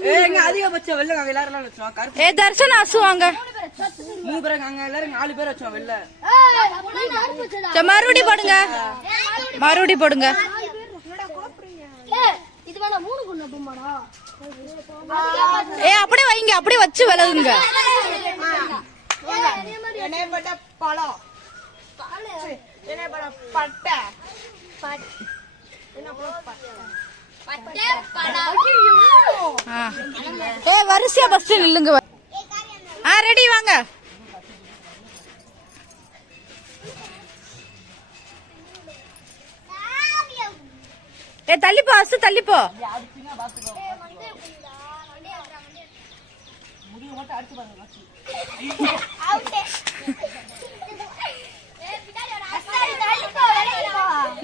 அதிகபட்சம் வெளில நாங்க எல்லாரும் வச்சோம் கருப்பு ஏ தர்ஷன் அசு வாங்க மூணு பேர் நாங்க எல்லாரும் நாலு பேர் வச்சோம் சரி, மறுபடி போடுங்க. மறுபடி போடுங்க. ஏ அப்படியே வைங்க அப்படியே வச்சு விலகுங்க. பழம். பட்டை. ஏ வரிசையா ஃபர்ஸ்ட் நில்லுங்க. ஆ ரெடி வாங்க. ஏ தள்ளிப்போ அசு தள்ளிப்போ.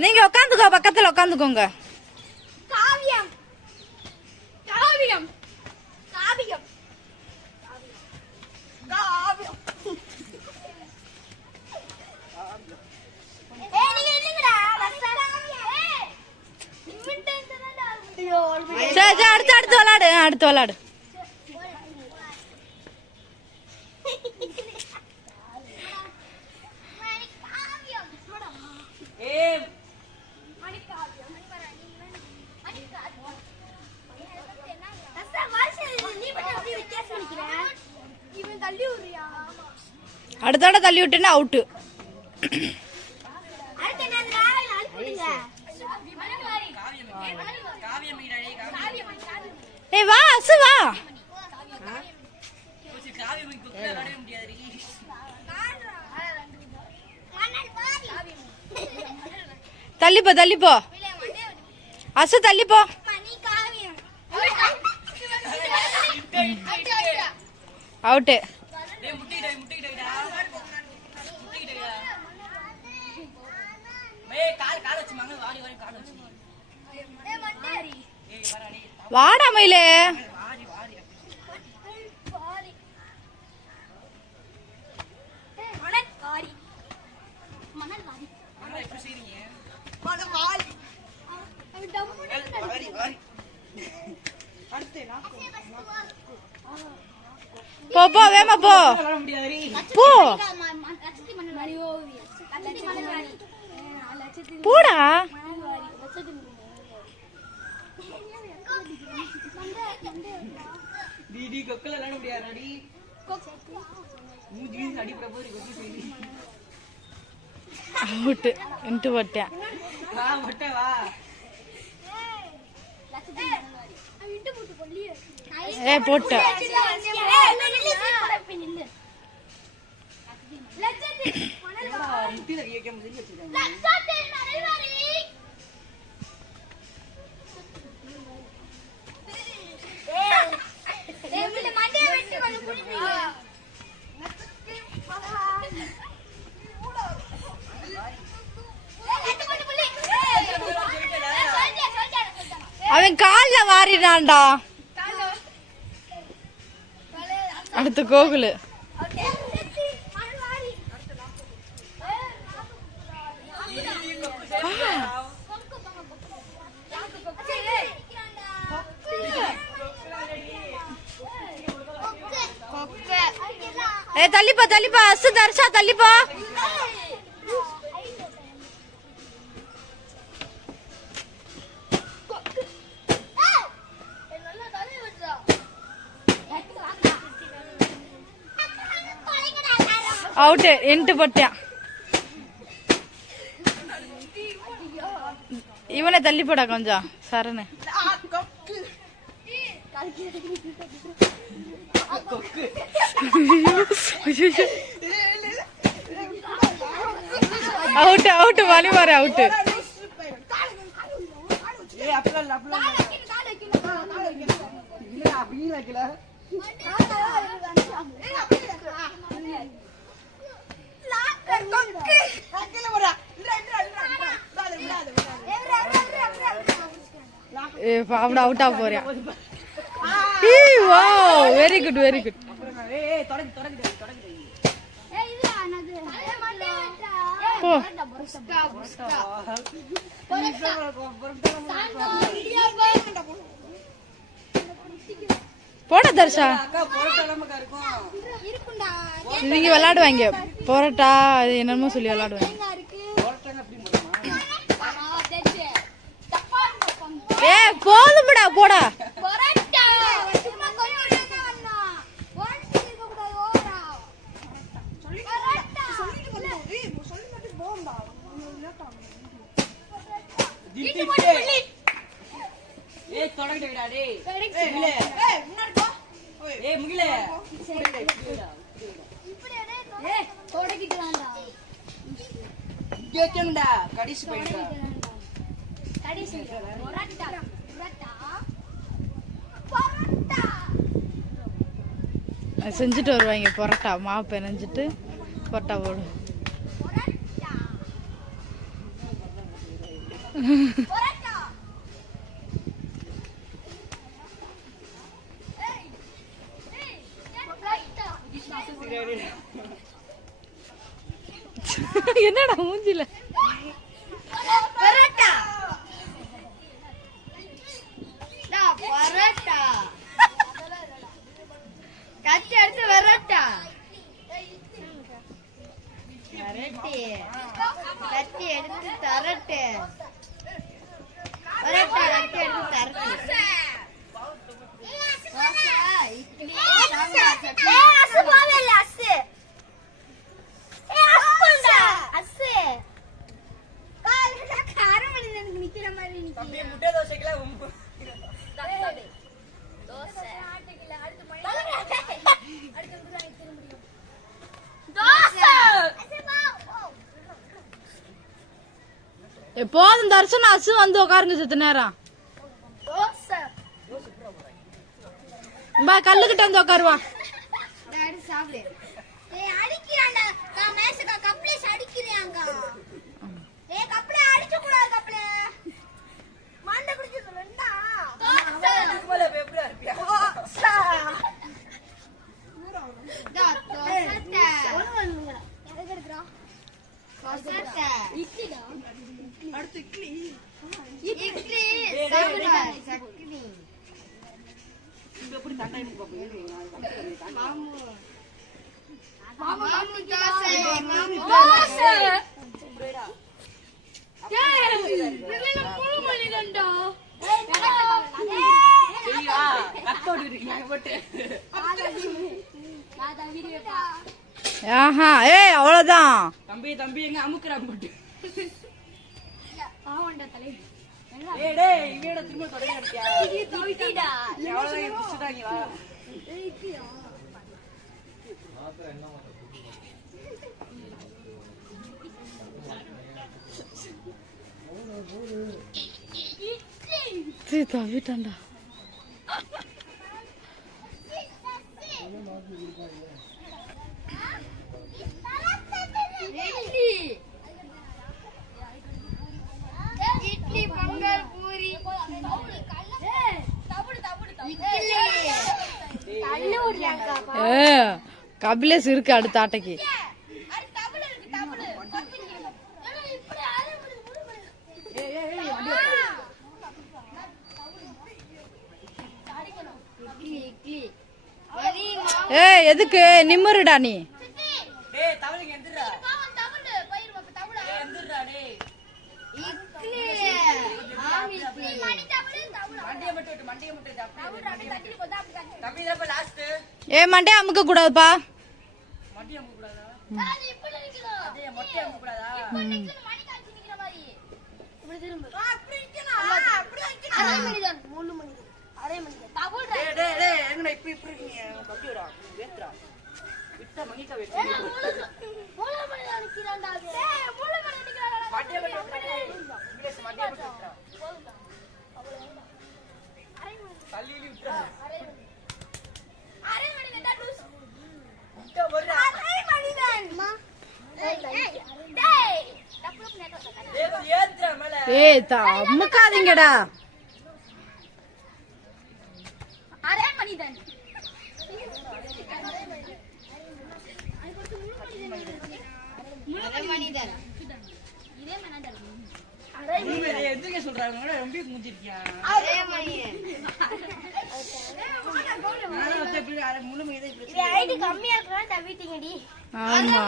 நீங்க உட்காந்துக்கோ பக்கத்துல உட்காந்துக்கோங்க சரி சரி அடுத்து அடுத்து விளாடு அடுத்து அடுத்தோட தள்ளி விட்டுன்னா அவுட்டு ஏய் வா அசு வா. தள்ளிப்போ தள்ளிப்போ. அசு தள்ளிப்போ. அவுட்டு கால் கால் வச்சு மங்க வாடி வாடி கால் வச்சு ஏய் வராடி வாடா மயிலே வாடி வாடி அம்மா எப்படி செய்றீங்க வாடி வாடி வாடா மயிலே. போ போ வேமா போ. போ. போடா. டிடி கொக்கல விளையாட முடியாதுடி? மூஞ்சி அடிப்பட போய் கொக்கி செய்தி அவுட்டு இன்ட்டு போட்டேன். வா மொட்டை வா. ஏ போட்ட. முட்டில கேட்க முடியும் வச்சிருக்காங்க. அவன் வாரிடான்டா அடுத்து கோகுலு. ஏ தள்ளிப்போ தள்ளிப்போ. அசு தர்ஷா தள்ளிப்போ. அவுட்டு இன்ட்டு போட்டான் இவனை தள்ளி போடா கொஞ்சம் சரணு. அவுட்டு அவுட்டு வலி வர அவுட்டு ஏய் அப்பலாம் இல்ல போறியா வெரி குட் வெரி குட் போ போட தர்ஷா நீங்க விளையாடுவாங்க போராட்டா அது என்னமோ சொல்லி விளையாடுவாங்க. ஏ போதும்டா போடா. பரோட்டா. திட்டி விட்டு. முகிலே. இங்க வைக்கணும்டா போயிடுடா. பரோட்டா. அது செஞ்சுட்டு வருவாங்க பரோட்டா மாவு பிணைஞ்சிட்டு பரோட்டா போடும் பரோட்டா. பரோட்டா. ஏய், ஏய், பரோட்டா. என்னடா மூஞ்சில பரோட்டா. டா, பரோட்டா. கத்தி எடுத்து பரோட்டா. தரட்டு கத்தி எடுத்து தரட்டு பரோட்டா கத்தி எடுத்து தரட்டு தோசை, இட்லி சாம்பார் சட்னி ஏய், அசு போவே இல்ல, அசு. ஏய், அசு போண்டா. அசு. காலையில காரம் மனிதனுக்கு நிக்கிற மாதிரி நிக்கிற. தம்பி முட்டை தோசைக்கெல்லாம் உம்பு. தோசை. ஏ, போதும் தர்ஷன் அசு வந்து உட்காருங்க சித்த நேரம். பா கல்லுக்கிட்ட வந்து உட்காருவா ஆஹா ஏய் அவ்வளோதான் தம்பி தம்பி எங்க அமுக்குறான் போட்டு பாவம்டா தலை. ஏய் டேய் இவட திரும்ப தொடங்கி அடிக்கியா இட்லிடா. எவ்வளவு つい食べたんだ。கபிலேஷ் இருக்கு அடுத்த ஆட்டைக்கு. ஏய் எதுக்கு? நிம்முருடா நீ. எந்திரா ஏ மண்டே அமுக்க கூடாதுப்பா. மண்டைய இருக்கீங்க தம்பி வரா வேத்ரா விட்டா மங்கிக்கா வெச்சு முழு மனிதன் நிக்கிறான்டா அது. ஏய், முழு மனிதன் நிக்கிறான்டா. மண்டைய மட்டும் விட்டுறா டேய் இங்கிலீஷ் மண்டைய மட்டும் விட்டுறா தள்ளி விட்டுறா அரை அரை மனிதன். இதே மனிதன் எதுக்க சொல்றாங்க? ரொம்ப முடிஞ்சிருக்கியா கம்மியா தவிட்டீங்கடி. ஆமா.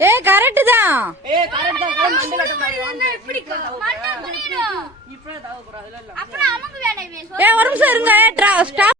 ஏ கரெக்ட் தான். கரெக்ட் மண்டல தாவ இல்ல. அப்புறம் வேணாம் ஏ ஒரு நிமிஷம் இருங்க ஸ்டாப்